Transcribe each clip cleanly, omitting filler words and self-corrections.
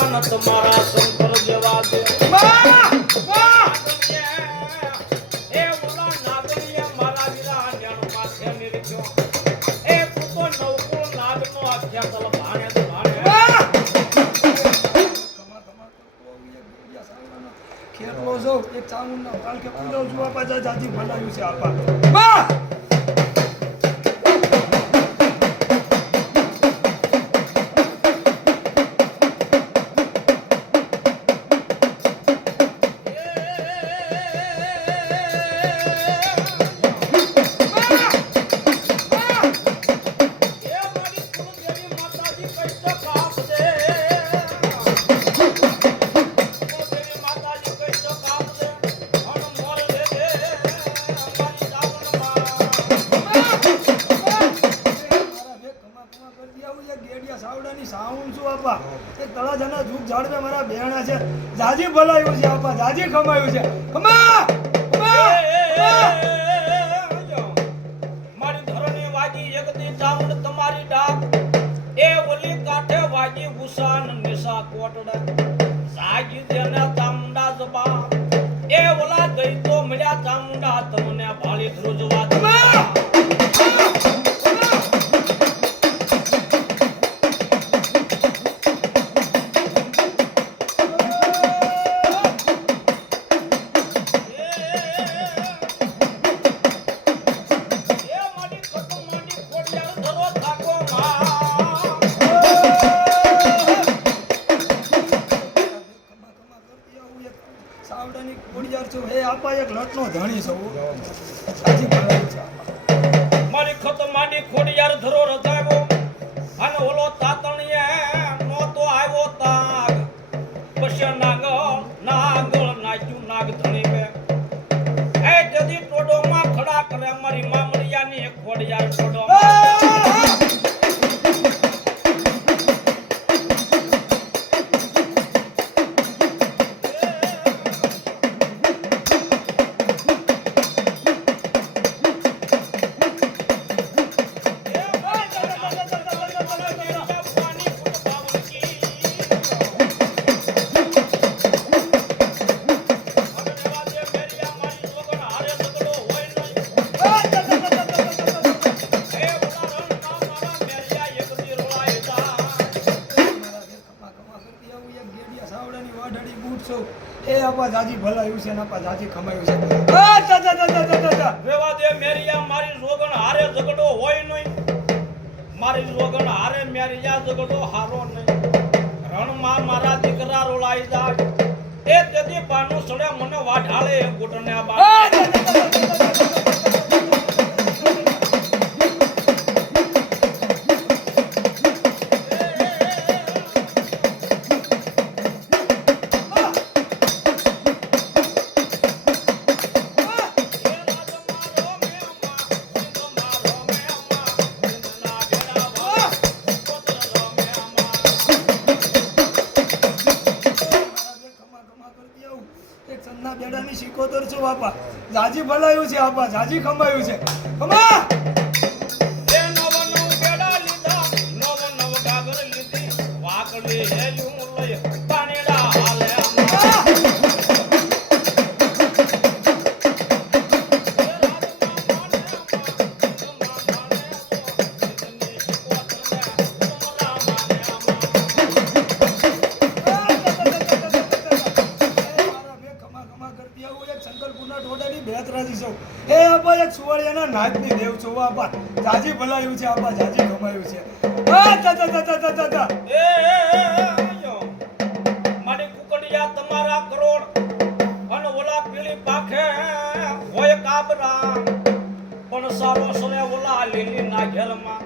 ઉસાન તમારા શંકર જેવા દે એ ઓલા નાગણીએ મારા વીરા નેણ માથે મેલ્યો એ કુતો નવકુળ નાગનો આખ્યા તલ ભાણે ખેતલો જો એક ચામુંડા કાલ કે પૂજો જોવા પાછા જાજી ભલાયું છે આપા જાજી ભલાયું છે આપા જાજી કમાયું છે મારી ધરણી વાજી જગતી ચામુંડ તમારી ડાક એ ઓલી કાઠે વાજી ઉસાન નિશા કોટડા સાજી દેના ચામુંડા જબા એ ઓલા ગઈ તો મળ્યા ચામુંડા તમને ભાળી ધ્રુજવા સાવડાની કોડિયાર છું હે આપા એક લટનો ધણી છું સાજી ભલાયું છે મારી ખત માંડી ખોડિયાર ધરો રજાવો અને ઓલો તાતણીએ નો તો આવ્યો તાગ પછી નાગળ નાચ્યું નાગ ધણી મે એ જદી ટોડો માં ખડા કરે મારી મામડિયાની એક ખોડિયાર ટોડો એ આપા જાજી ભલાયું છે ને આપા જાજી કમાયું છે રેવા દે મેરિયા મારી જોગણ હારે ઝઘડો હોય નહીં મારી જોગણ હારે મેરિયા ઝઘડો હારો નહીં રણમાં મારા દીકરા રોલાઈ જાય એ જદી પાનું સડે મને વાઢાળે ઘૂંટને બા શીખોતર છું આપા જાજી ભલાયું છે આપા જાજી કમાયું છે કમા એ નવ બેડા લીધા નવ ગાગર લીધી વાકડી હેલું લઈ પાણીડા હાલે એ આપા એક સુવાળિયાના નાચની દેવ છો આપા જાજી ભલાયું છે આપા જાજી કમાયું છે મારી કુકડિયા તમારા કરોડ અને ઓલા પીળી પાખે હોય કાબરા પણ સારો સને ઓલા લીલી ના ઘેરમાં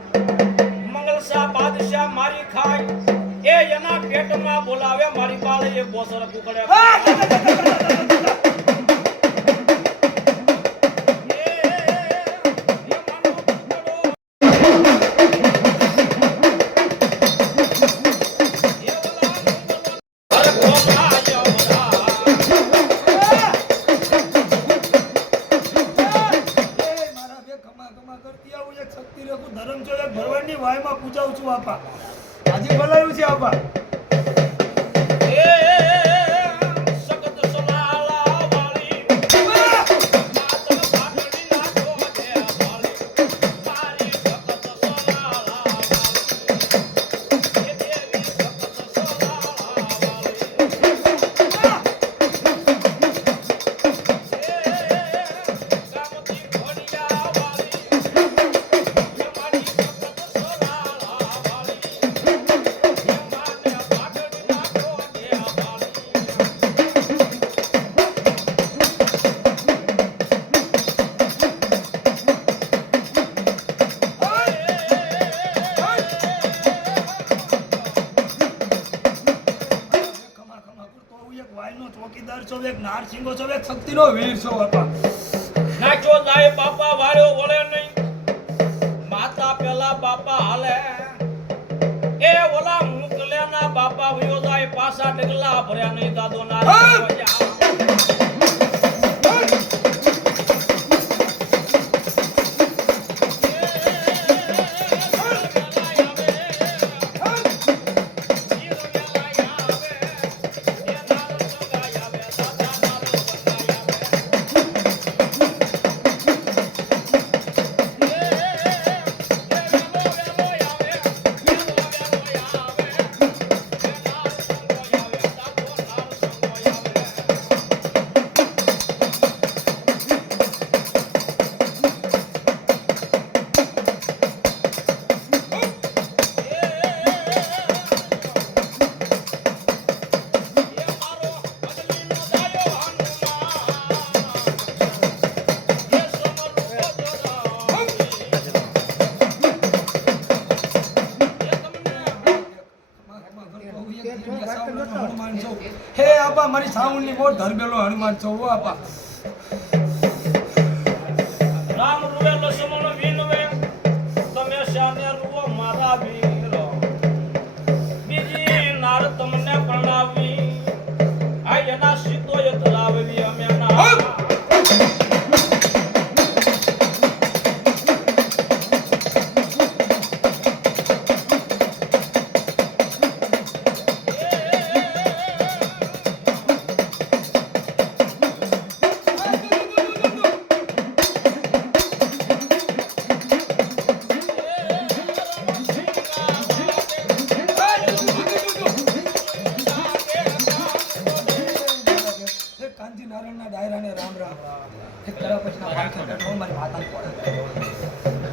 મંગલસા બાદશાહ મારી ખાય એ એના પેટમાં બોલાવે મારી બાળે એ બોસર કુકડે ભરવાડની વાયમાં પૂજાવું છું આપા આજે ભલાયું છે આપા ભાઈનો ચોકીદાર છો એક નારસિંગો છો એક શક્તિનો વીર છો બાપા નાચો જાય બાપા વાળો વળે નહીં માતા પેલા બાપા હાલે એ ઓલા મુકલેના બાપા વયો જાય પાછા ડગલા ભર્યા નહીં દાદો ના હનુમાન છો હે આપા મારી સાઉન્ડની બહુ ધરબેલો હનુમાન છો ઓ આપા રામ રૂવે લક્ષ્મણ વિનવે તમે શાને રૂવો મારા વીરો બીજી નાર તમને પ્રણાવી આ એના સીતોય ધરાવવી અમે ના કાંજી નારાયણના ડાયરાને રામ રામ એક કરા પછીના પાંખે બેઠો મારી માતાને પડે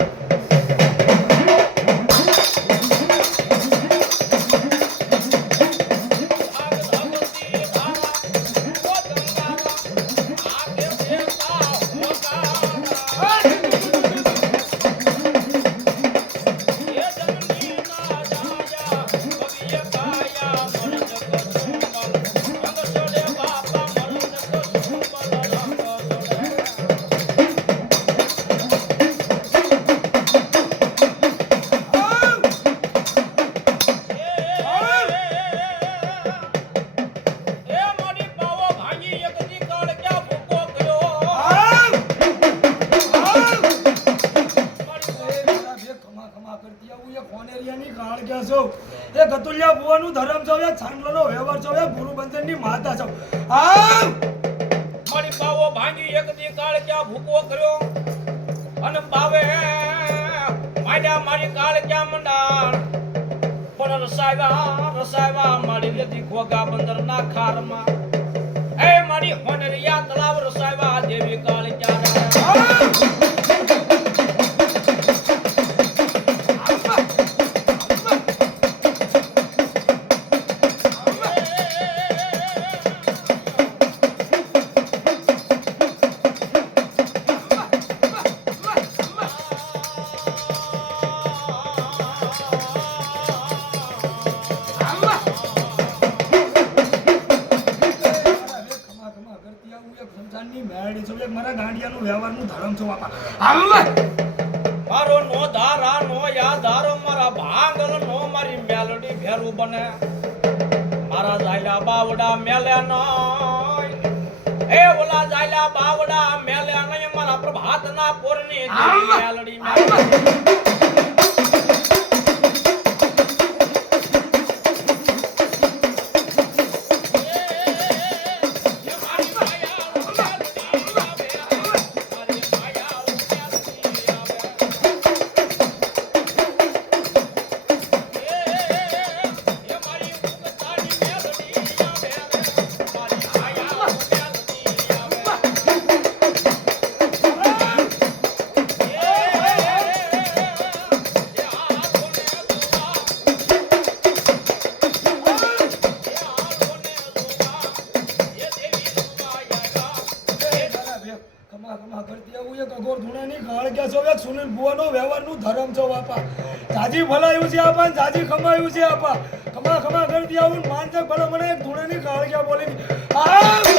એ ગતુલિયા બુવાનું ધર્મ છો એ છાંગલાનો વ્યવહાર છો એ ગુરુ બંધનની માતા છો આ મારી બાવો ભાંગી એક દી કાળ ક્યાં ભૂકો કર્યો અને બાવે માડ્યા મારી કાળ ક્યાં મંડાણ પણ રસાયવા મારી વેદી ખોગા બંદરના ખારમાં એ મારી હોનરિયા તલાવ રસાયવા દેવી કાળ ક્યાં મારા ગાંડિયાનું વ્યવહારનું ધર્મ છો બાપા મારો નો ધારા નો યાધારો મારા ભાંગલ નો મારી મેલડી ભેરું બને મારા જાયલા બાવડા મેલ્યા નય એ ઓલા જાયલા બાવડા મેલ્યા નય મારા પ્રભાતના પોરની મેલડી મેલ્યા સુનિલ ભુવાનો વ્યવહારનું ધર્મ છો બાપા જાજી ભલાયું છે આપા જાજી ખમાયું છે આપા ખમા કરતી આવું માનજક ભલા મને એક ધૂણેની કાળગ્યા બોલી રામ